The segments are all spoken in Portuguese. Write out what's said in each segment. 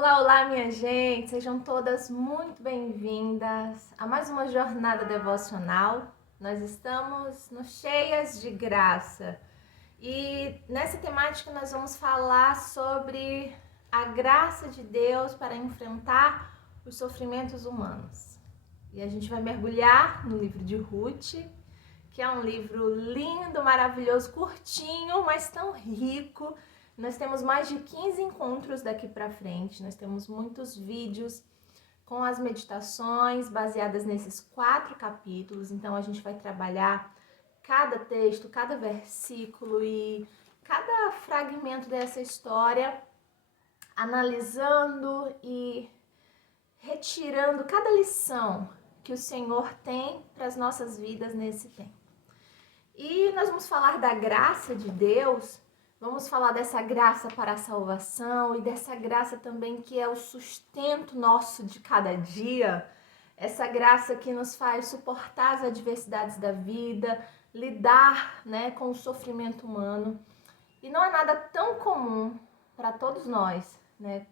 Olá, olá, minha gente! Sejam todas muito bem-vindas a mais uma jornada devocional. Nós estamos no Cheias de Graça e nessa temática nós vamos falar sobre a graça de Deus para enfrentar os sofrimentos humanos. E a gente vai mergulhar no livro de Ruth, que é um livro lindo, maravilhoso, curtinho, mas tão rico. Nós temos mais de 15 encontros daqui para frente, nós temos muitos vídeos com as meditações baseadas nesses 4 capítulos, então a gente vai trabalhar cada texto, cada versículo e cada fragmento dessa história, analisando e retirando cada lição que o Senhor tem para as nossas vidas nesse tempo. E nós vamos falar da graça de Deus. Vamos falar dessa graça para a salvação e dessa graça também que é o sustento nosso de cada dia. Essa graça que nos faz suportar as adversidades da vida, lidar, com o sofrimento humano. E não é nada tão comum para todos nós,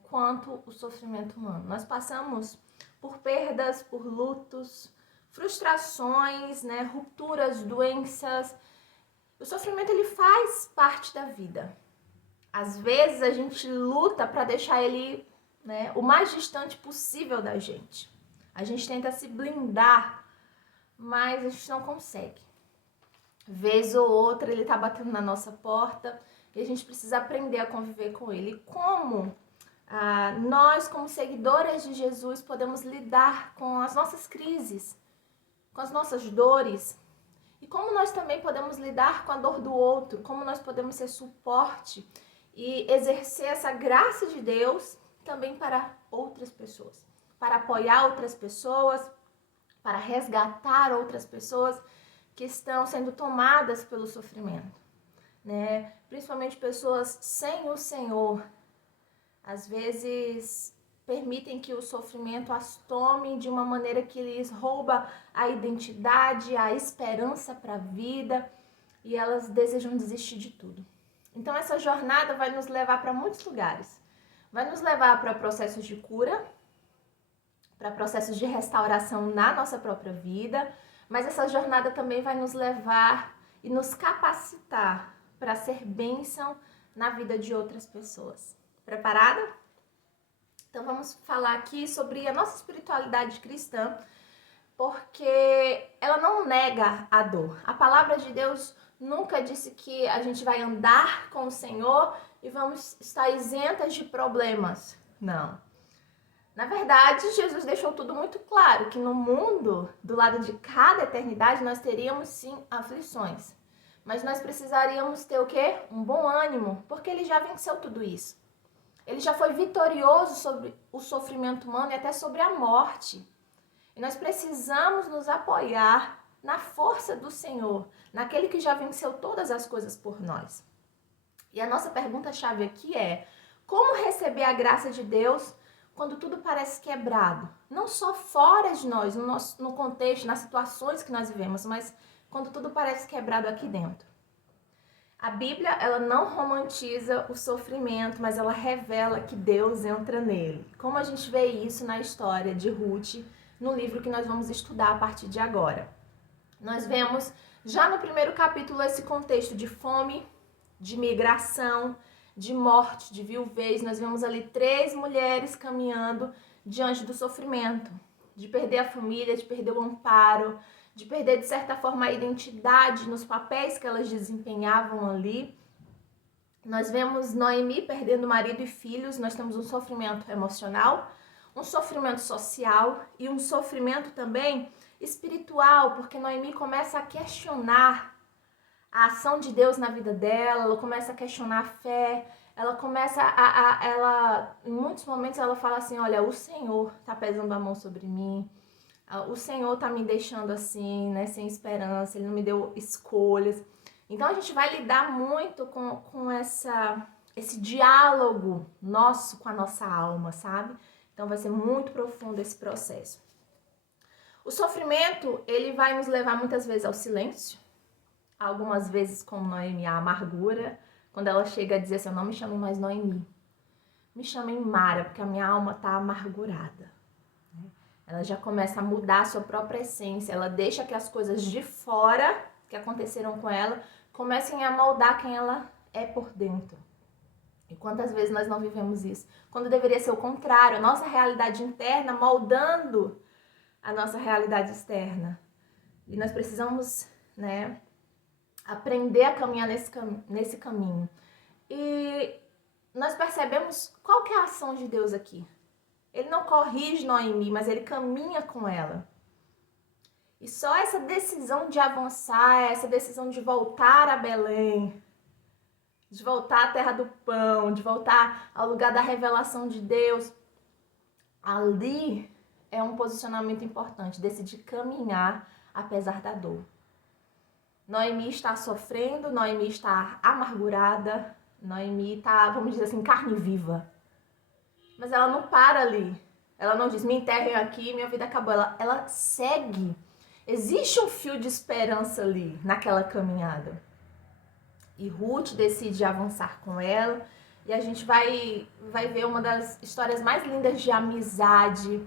quanto o sofrimento humano. Nós passamos por perdas, por lutos, frustrações, rupturas, doenças. O sofrimento ele faz parte da vida. Às vezes a gente luta para deixar ele o mais distante possível da gente. A gente tenta se blindar, mas a gente não consegue. Vez ou outra ele está batendo na nossa porta e a gente precisa aprender a conviver com ele. Como nós, como seguidoras de Jesus, podemos lidar com as nossas crises, com as nossas dores, e como nós também podemos lidar com a dor do outro, como nós podemos ser suporte e exercer essa graça de Deus também para outras pessoas, para apoiar outras pessoas, para resgatar outras pessoas que estão sendo tomadas pelo sofrimento, Principalmente pessoas sem o Senhor, às vezes permitem que o sofrimento as tome de uma maneira que lhes rouba a identidade, a esperança para a vida, e elas desejam desistir de tudo. Então essa jornada vai nos levar para muitos lugares. Vai nos levar para processos de cura, para processos de restauração na nossa própria vida, mas essa jornada também vai nos levar e nos capacitar para ser bênção na vida de outras pessoas. Preparada? Então vamos falar aqui sobre a nossa espiritualidade cristã, porque ela não nega a dor. A palavra de Deus nunca disse que a gente vai andar com o Senhor e vamos estar isentas de problemas. Não. Na verdade, Jesus deixou tudo muito claro, que no mundo, do lado de cada eternidade, nós teríamos sim aflições. Mas nós precisaríamos ter o quê? Um bom ânimo, porque ele já venceu tudo isso. Ele já foi vitorioso sobre o sofrimento humano e até sobre a morte. E nós precisamos nos apoiar na força do Senhor, naquele que já venceu todas as coisas por nós. E a nossa pergunta-chave aqui é: como receber a graça de Deus quando tudo parece quebrado? Não só fora de nós, no contexto, nas situações que nós vivemos, mas quando tudo parece quebrado aqui dentro. A Bíblia, ela não romantiza o sofrimento, mas ela revela que Deus entra nele. Como a gente vê isso na história de Ruth, no livro que nós vamos estudar a partir de agora. Nós vemos já no primeiro capítulo esse contexto de fome, de migração, de morte, de viuvez. Nós vemos ali 3 mulheres caminhando diante do sofrimento, de perder a família, de perder o amparo, de perder, de certa forma, a identidade nos papéis que elas desempenhavam ali. Nós vemos Noemi perdendo marido e filhos, nós temos um sofrimento emocional, um sofrimento social e um sofrimento também espiritual, porque Noemi começa a questionar a ação de Deus na vida dela, ela começa a questionar a fé, ela começa em muitos momentos ela fala assim: olha, o Senhor está pesando a mão sobre mim, o Senhor está me deixando assim, sem esperança, Ele não me deu escolhas. Então a gente vai lidar muito com esse diálogo nosso com a nossa alma, sabe? Então vai ser muito profundo esse processo. O sofrimento, ele vai nos levar muitas vezes ao silêncio, algumas vezes, como Noemi, a amargura, quando ela chega a dizer assim: não me chame mais Noemi. me chamem Mara, porque a minha alma está amargurada. Ela já começa a mudar a sua própria essência, ela deixa que as coisas de fora que aconteceram com ela comecem a moldar quem ela é por dentro. E quantas vezes nós não vivemos isso? Quando deveria ser o contrário, a nossa realidade interna moldando a nossa realidade externa. E nós precisamos, né, aprender a caminhar nesse caminho. E nós percebemos qual que é a ação de Deus aqui. Ele não corrige Noemi, mas ele caminha com ela. E só essa decisão de avançar, essa decisão de voltar a Belém, de voltar à terra do pão, de voltar ao lugar da revelação de Deus, ali é um posicionamento importante, decidir caminhar apesar da dor. Noemi está sofrendo, Noemi está amargurada, Noemi está, vamos dizer assim, carne viva. Mas ela não para ali. Ela não diz, me enterrem aqui, minha vida acabou. Ela segue. Existe um fio de esperança ali, naquela caminhada. E Ruth decide avançar com ela. E a gente vai ver uma das histórias mais lindas de amizade,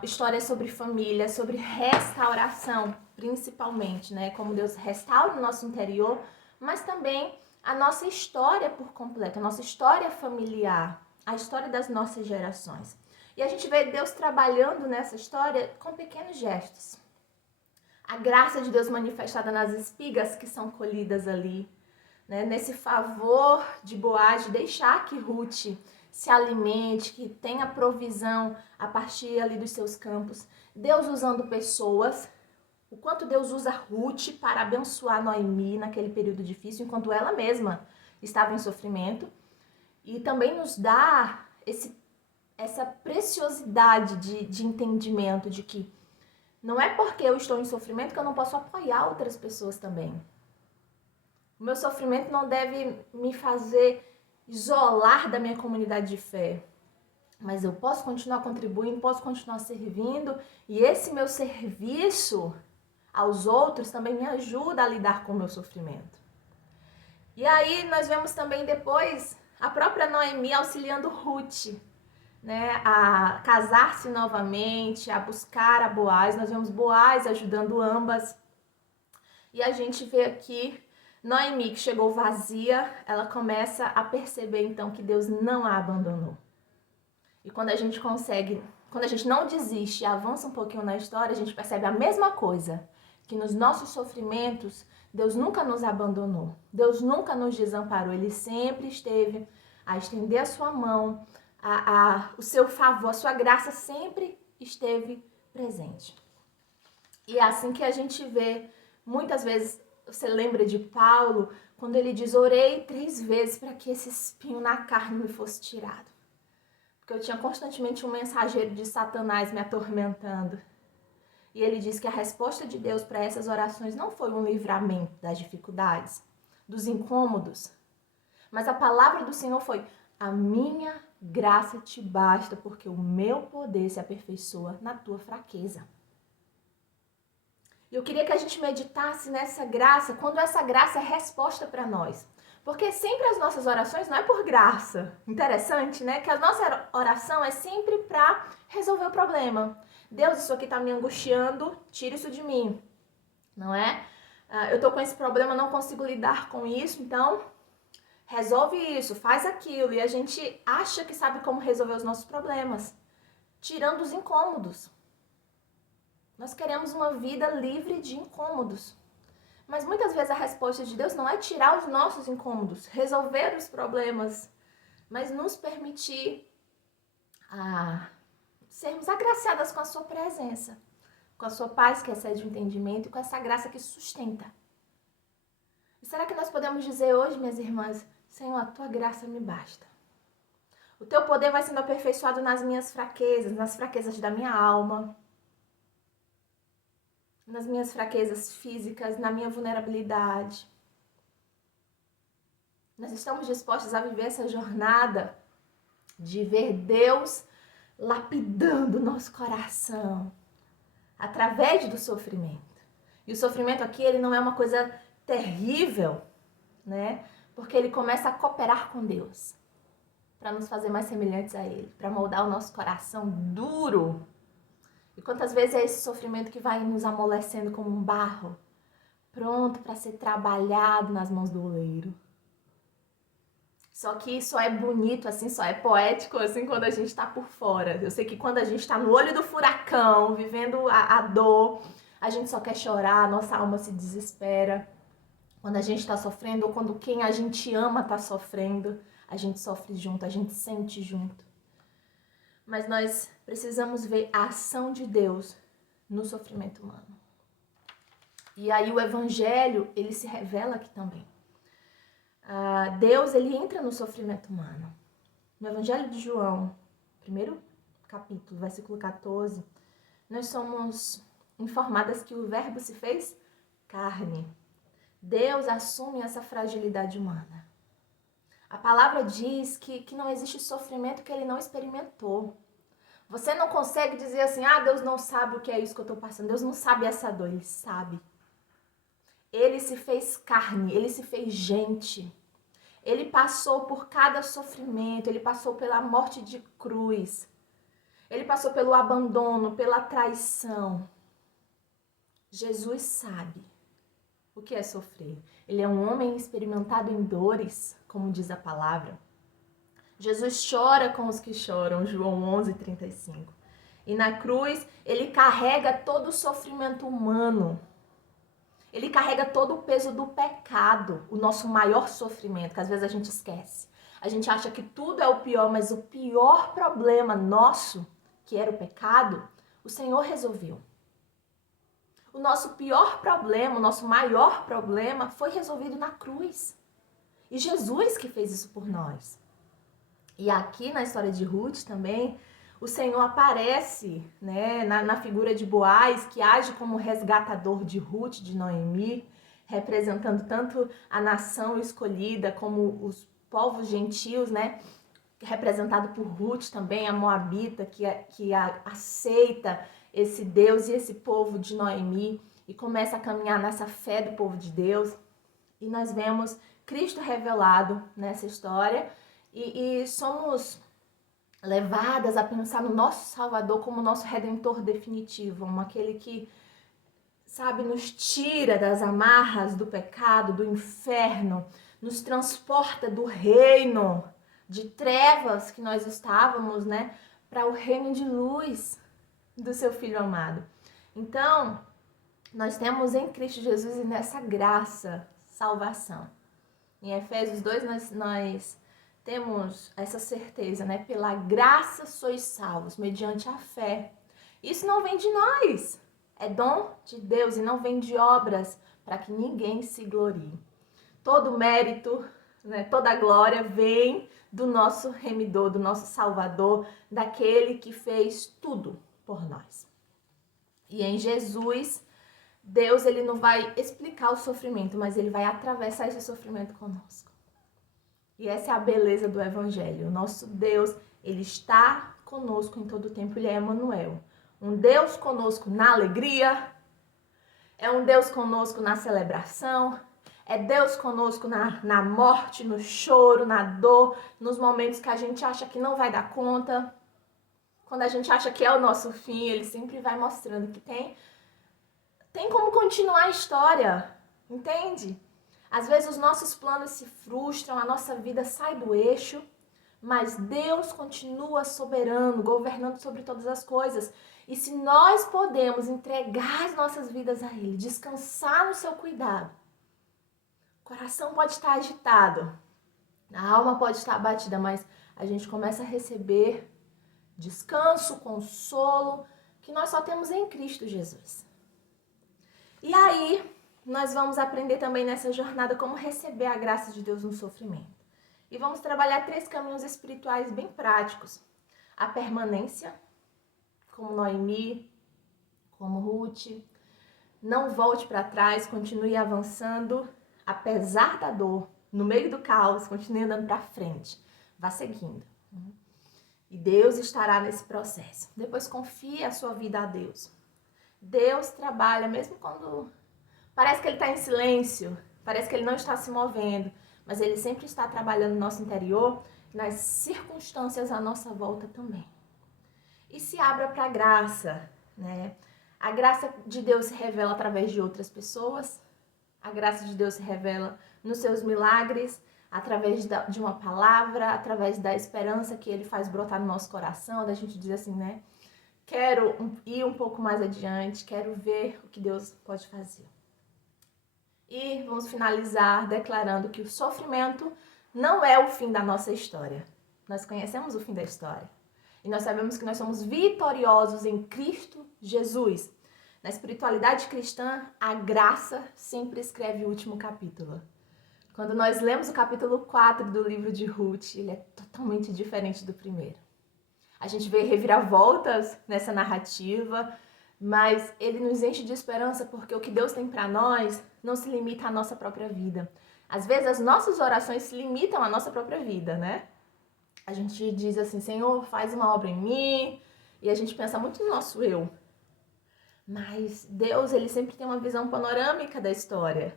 histórias sobre família, sobre restauração, principalmente, né? Como Deus restaura o nosso interior, mas também a nossa história por completo, a nossa história familiar, a história das nossas gerações. E a gente vê Deus trabalhando nessa história com pequenos gestos. A graça de Deus manifestada nas espigas que são colhidas ali, né? Nesse favor de Boaz de deixar que Ruth se alimente, que tenha provisão a partir ali dos seus campos. Deus usando pessoas, o quanto Deus usa Ruth para abençoar Noemi naquele período difícil, enquanto ela mesma estava em sofrimento. E também nos dá essa preciosidade de entendimento de que não é porque eu estou em sofrimento que eu não posso apoiar outras pessoas também. O meu sofrimento não deve me fazer isolar da minha comunidade de fé. Mas eu posso continuar contribuindo, posso continuar servindo. E esse meu serviço aos outros também me ajuda a lidar com o meu sofrimento. E aí nós vemos também depois a própria Noemi auxiliando Ruth, né, a casar-se novamente, a buscar a Boaz. Nós vemos Boaz ajudando ambas. E a gente vê aqui Noemi, que chegou vazia, ela começa a perceber então que Deus não a abandonou. E quando a gente não desiste e avança um pouquinho na história, a gente percebe a mesma coisa, que nos nossos sofrimentos, Deus nunca nos abandonou, Deus nunca nos desamparou, Ele sempre esteve a estender a sua mão, o seu favor, a sua graça sempre esteve presente. E é assim que a gente vê, muitas vezes, você lembra de Paulo, quando ele diz, orei 3 vezes para que esse espinho na carne me fosse tirado. Porque eu tinha constantemente um mensageiro de Satanás me atormentando. E ele diz que a resposta de Deus para essas orações não foi um livramento das dificuldades, dos incômodos, mas a palavra do Senhor foi, a minha graça te basta, porque o meu poder se aperfeiçoa na tua fraqueza. E eu queria que a gente meditasse nessa graça, quando essa graça é resposta para nós. Porque sempre as nossas orações não é por graça. Interessante, né? Que a nossa oração é sempre para resolver o problema. Deus, isso aqui está me angustiando, tira isso de mim. Não é? Eu estou com esse problema, não consigo lidar com isso, então resolve isso, faz aquilo. E a gente acha que sabe como resolver os nossos problemas, tirando os incômodos. Nós queremos uma vida livre de incômodos. Mas muitas vezes a resposta de Deus não é tirar os nossos incômodos, resolver os problemas, mas nos permitir sermos agraciadas com a sua presença, com a sua paz que excede o entendimento e com essa graça que sustenta. E será que nós podemos dizer hoje, minhas irmãs, Senhor, a tua graça me basta. O teu poder vai sendo aperfeiçoado nas minhas fraquezas, nas fraquezas da minha alma, nas minhas fraquezas físicas, na minha vulnerabilidade. Nós estamos dispostos a viver essa jornada de ver Deus lapidando o nosso coração através do sofrimento. E o sofrimento aqui, ele não é uma coisa terrível, né? Porque ele começa a cooperar com Deus. para nos fazer mais semelhantes a Ele, para moldar o nosso coração duro. E quantas vezes é esse sofrimento que vai nos amolecendo como um barro, pronto para ser trabalhado nas mãos do oleiro. Só que só é bonito assim, só é poético assim quando a gente está por fora. Eu sei que quando a gente está no olho do furacão, vivendo a dor, a gente só quer chorar, nossa alma se desespera. Quando a gente está sofrendo ou quando quem a gente ama está sofrendo, a gente sofre junto, a gente sente junto. Mas nós precisamos ver a ação de Deus no sofrimento humano. E aí o evangelho, ele se revela aqui também. Deus, ele entra no sofrimento humano. No Evangelho de João, primeiro capítulo, versículo 14, nós somos informadas que o verbo se fez carne. Deus assume essa fragilidade humana. A palavra diz que não existe sofrimento que ele não experimentou. Você não consegue dizer assim, Deus não sabe o que é isso que eu estou passando. Deus não sabe essa dor, ele sabe. Ele se fez carne, ele se fez gente. Ele passou por cada sofrimento, ele passou pela morte de cruz. Ele passou pelo abandono, pela traição. Jesus sabe o que é sofrer. Ele é um homem experimentado em dores, como diz a palavra. Jesus chora com os que choram, João 11:35. E na cruz, ele carrega todo o sofrimento humano. Ele carrega todo o peso do pecado, o nosso maior sofrimento, que às vezes a gente esquece. A gente acha que tudo é o pior, mas o pior problema nosso, que era o pecado, o Senhor resolveu. O nosso pior problema, o nosso maior problema foi resolvido na cruz. E Jesus que fez isso por nós. E aqui na história de Ruth também, o Senhor aparece, né, na figura de Boaz, que age como resgatador de Ruth, de Noemi, representando tanto a nação escolhida como os povos gentios, né, representado por Ruth também, a moabita, que aceita esse Deus e esse povo de Noemi e começa a caminhar nessa fé do povo de Deus. E nós vemos Cristo revelado nessa história e somos levadas a pensar no nosso Salvador como nosso Redentor definitivo, aquele que, sabe, nos tira das amarras do pecado, do inferno, nos transporta do reino de trevas que nós estávamos, né, para o reino de luz do seu Filho amado. Então, nós temos em Cristo Jesus e nessa graça salvação. Em Efésios 2 nós temos essa certeza, né? Pela graça sois salvos, mediante a fé. Isso não vem de nós, é dom de Deus e não vem de obras, para que ninguém se glorie. Todo mérito, né, toda glória vem do nosso remidor, do nosso Salvador, daquele que fez tudo por nós. E em Jesus, Deus, ele não vai explicar o sofrimento, mas ele vai atravessar esse sofrimento conosco. E essa é a beleza do Evangelho. O nosso Deus, ele está conosco em todo o tempo. Ele é Emanuel. Um Deus conosco na alegria, é um Deus conosco na celebração, é Deus conosco na morte, no choro, na dor, nos momentos que a gente acha que não vai dar conta. Quando a gente acha que é o nosso fim, ele sempre vai mostrando que tem como continuar a história, entende? Às vezes os nossos planos se frustram, a nossa vida sai do eixo, mas Deus continua soberano, governando sobre todas as coisas. E se nós podemos entregar as nossas vidas a Ele, descansar no seu cuidado, o coração pode estar agitado, a alma pode estar abatida, mas a gente começa a receber descanso, consolo, que nós só temos em Cristo Jesus. E aí, nós vamos aprender também nessa jornada como receber a graça de Deus no sofrimento. E vamos trabalhar 3 caminhos espirituais bem práticos. A permanência, como Noemi, como Ruth. Não volte para trás, continue avançando, apesar da dor, no meio do caos, continue andando para frente. Vá seguindo. E Deus estará nesse processo. Depois confie a sua vida a Deus. Deus trabalha mesmo quando parece que Ele está em silêncio, parece que Ele não está se movendo, mas Ele sempre está trabalhando no nosso interior nas circunstâncias à nossa volta também. E se abra para a graça, né? A graça de Deus se revela através de outras pessoas, a graça de Deus se revela nos seus milagres, através de uma palavra, através da esperança que Ele faz brotar no nosso coração, da gente dizer assim, né? Quero ir um pouco mais adiante, quero ver o que Deus pode fazer. E vamos finalizar declarando que o sofrimento não é o fim da nossa história. Nós conhecemos o fim da história. E nós sabemos que nós somos vitoriosos em Cristo Jesus. Na espiritualidade cristã, a graça sempre escreve o último capítulo. Quando nós lemos o capítulo 4 do livro de Ruth, ele é totalmente diferente do primeiro. A gente vê reviravoltas nessa narrativa, mas ele nos enche de esperança porque o que Deus tem para nós não se limita à nossa própria vida. Às vezes as nossas orações se limitam à nossa própria vida, né? A gente diz assim, Senhor, faz uma obra em mim, e a gente pensa muito no nosso eu. Mas Deus, ele sempre tem uma visão panorâmica da história.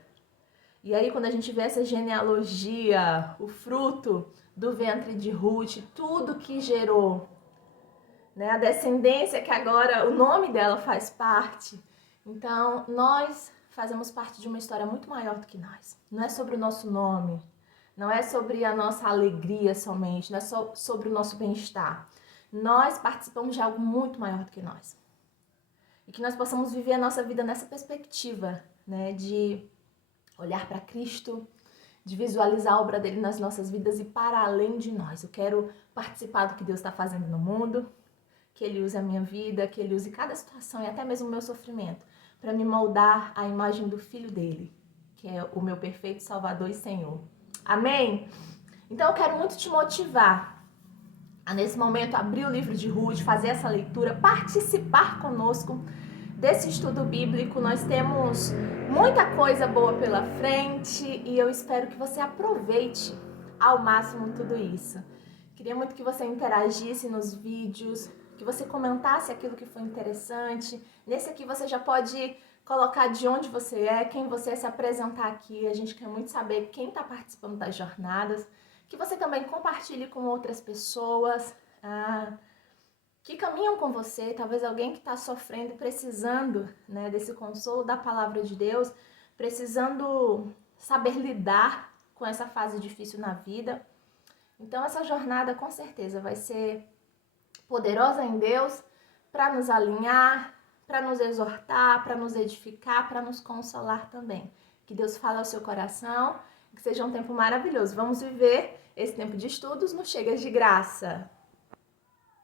E aí quando a gente vê essa genealogia, o fruto do ventre de Ruth, tudo que gerou, né, a descendência que agora o nome dela faz parte. Então, nós fazemos parte de uma história muito maior do que nós. Não é sobre o nosso nome, não é sobre a nossa alegria somente, não é só sobre o nosso bem-estar. Nós participamos de algo muito maior do que nós. E que nós possamos viver a nossa vida nessa perspectiva, né, de olhar para Cristo, de visualizar a obra dele nas nossas vidas e para além de nós. Eu quero participar do que Deus está fazendo no mundo, que Ele use a minha vida, que Ele use cada situação e até mesmo o meu sofrimento, para me moldar à imagem do Filho dele, que é o meu perfeito Salvador e Senhor. Amém? Então eu quero muito te motivar a, nesse momento, abrir o livro de Ruth, fazer essa leitura, participar conosco desse estudo bíblico. Nós temos muita coisa boa pela frente e eu espero que você aproveite ao máximo tudo isso. Queria muito que você interagisse nos vídeos, que você comentasse aquilo que foi interessante. Nesse aqui você já pode colocar de onde você é, quem você é, se apresentar aqui. A gente quer muito saber quem está participando das jornadas. Que você também compartilhe com outras pessoas que caminham com você, talvez alguém que está sofrendo, precisando, né, desse consolo da palavra de Deus, precisando saber lidar com essa fase difícil na vida. Então essa jornada com certeza vai ser poderosa em Deus para nos alinhar, para nos exortar, para nos edificar, para nos consolar também. Que Deus fale ao seu coração, que seja um tempo maravilhoso. Vamos viver esse tempo de estudos no Chegas de Graça.